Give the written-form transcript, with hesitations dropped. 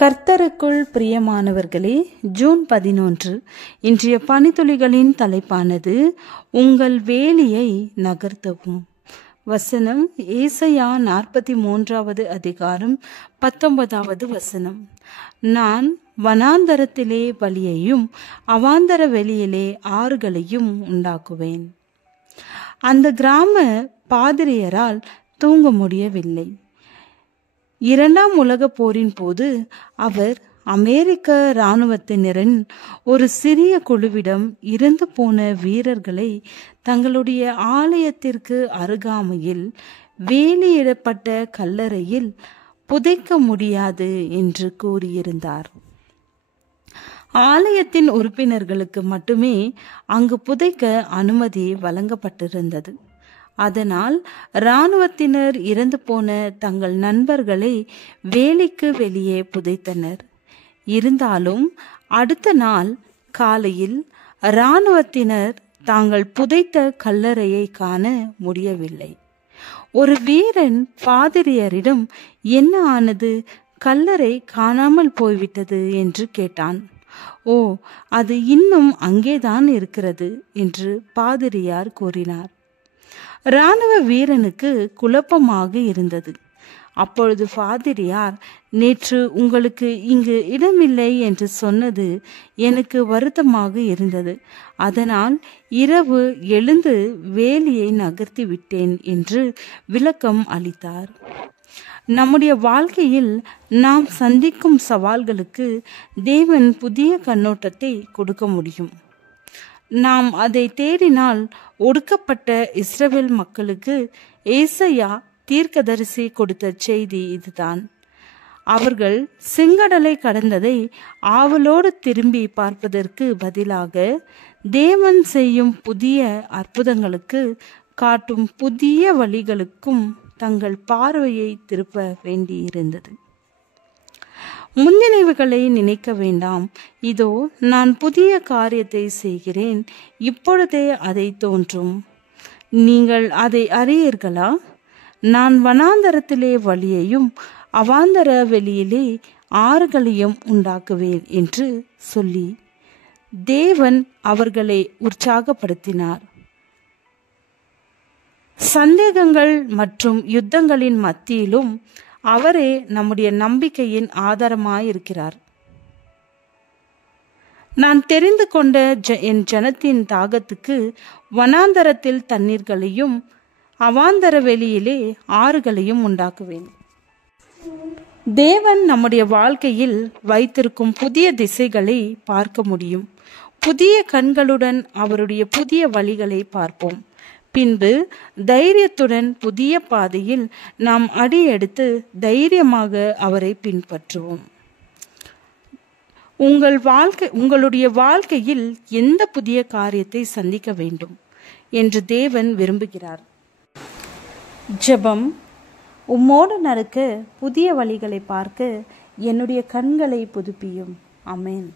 கர்த்தருக்குள் பிரியமானவர்களே, ஜூன் 11 இன்றைய பனித்துளிகளின் தலைப்பானது உங்கள் வேலியை நகர்த்தவும். வசனம் ஏசாயா 43வது அதிகாரம் 19வது வசனம். நான் வனாந்தரத்திலே வழியையும் அவாந்தர வெளியிலே ஆறுகளையும் உண்டாக்குவேன். அந்த கிராம பாதிரியரால் தூங்க முடியவில்லை. 2ஆம் உலகப் போரின் போது அவர் அமெரிக்க இராணுவத்தினரின் ஒரு சிறிய குழுவிடம் இறந்து போன வீரர்களை தங்களுடைய ஆலயத்திற்கு அருகாமையில் வேலியிடப்பட்ட கல்லறையில் புதைக்க முடியாது என்று கூறியிருந்தார். ஆலயத்தின் உறுப்பினர்களுக்கு மட்டுமே அங்கு புதைக்க அனுமதி வழங்கப்பட்டிருந்தது. அதனால் இராணுவத்தினர் இறந்து போன தங்கள் நண்பர்களை வேலிக்கு வெளியே புதைத்தனர். இருந்தாலும் அடுத்த நாள் காலையில் இராணுவத்தினர் தாங்கள் புதைத்த கல்லறையை காண முடியவில்லை. ஒரு வீரன் பாதிரியரிடம் என்ன ஆனது, கல்லறை காணாமல் போய்விட்டது என்று கேட்டான். ஓ, அது இன்னும் அங்கேதான் இருக்கிறது என்று பாதிரியார் கூறினார். இராணுவ வீரனுக்கு குழப்பமாக இருந்தது. அப்பொழுது பாதிரியார், நேற்று உங்களுக்கு இங்கு இடமில்லை என்று சொன்னது எனக்கு வருத்தமாக இருந்தது. அதனால் இரவு எழுந்து வேலியை நகர்த்தி விட்டேன் என்று விளக்கம் அளித்தார். நம்முடைய வாழ்க்கையில் நாம் சந்திக்கும் சவால்களுக்கு தேவன் புதிய கண்ணோட்டத்தை கொடுக்க முடியும். நாம் அதை தேடினால் ஒடுக்கப்பட்ட இஸ்ரவேல் மக்களுக்கு ஏசாயா தீர்க்கதரிசி கொடுத்த செய்தி இதுதான். அவர்கள் செங்கடலை கடந்ததை ஆவலோடு திரும்பி பார்ப்பதற்கு பதிலாக தேவன் செய்யும் புதிய அற்புதங்களுக்கு காட்டும் புதிய வழிகளுக்கும் தங்கள் பார்வையை திருப்ப வேண்டியிருந்தது. முன்னினைவுகளை நினைக்க வேண்டாம். இதோ நான் புதிய காரியத்தை செய்கிறேன், இப்பொழுதே அதை தோன்றும். நீங்கள் அதை அறியீர்களா? நான் வனாந்தரத்திலே வழியையும் அவாந்தர வெளியிலே ஆறுகளையும் உண்டாக்குவேன் என்று சொல்லி தேவன் அவர்களை உற்சாகப்படுத்தினார். சந்தேகங்கள் மற்றும் யுத்தங்களின் மத்தியிலும் அவரே நம்முடைய நம்பிக்கையின் ஆதாரமாயிருக்கிறார். நான் தெரிந்து கொண்ட என் ஜனத்தின் தாகத்துக்கு வனாந்தரத்தில் தண்ணீர்களையும் அவாந்தர வெளியிலே ஆறுகளையும் உண்டாக்குவேன். தேவன் நம்முடைய வாழ்க்கையில் வைத்திருக்கும் புதிய திசைகளை பார்க்க முடியும். புதிய கண்களுடன் அவருடைய புதிய வழிகளை பார்ப்போம். பின்பு தைரியத்துடன் புதிய பாதையில் நாம் அடியெடுத்து தைரியமாக அவரை பின்பற்றுவோம். உங்களுடைய வாழ்க்கையில் எந்த புதிய காரியத்தை சந்திக்க வேண்டும் என்று தேவன் விரும்புகிறார்? ஜெபம். உம்மோடு நடக்க புதிய வழிகளை பார்க்க என்னுடைய கண்களை புதுப்பியும். ஆமென்.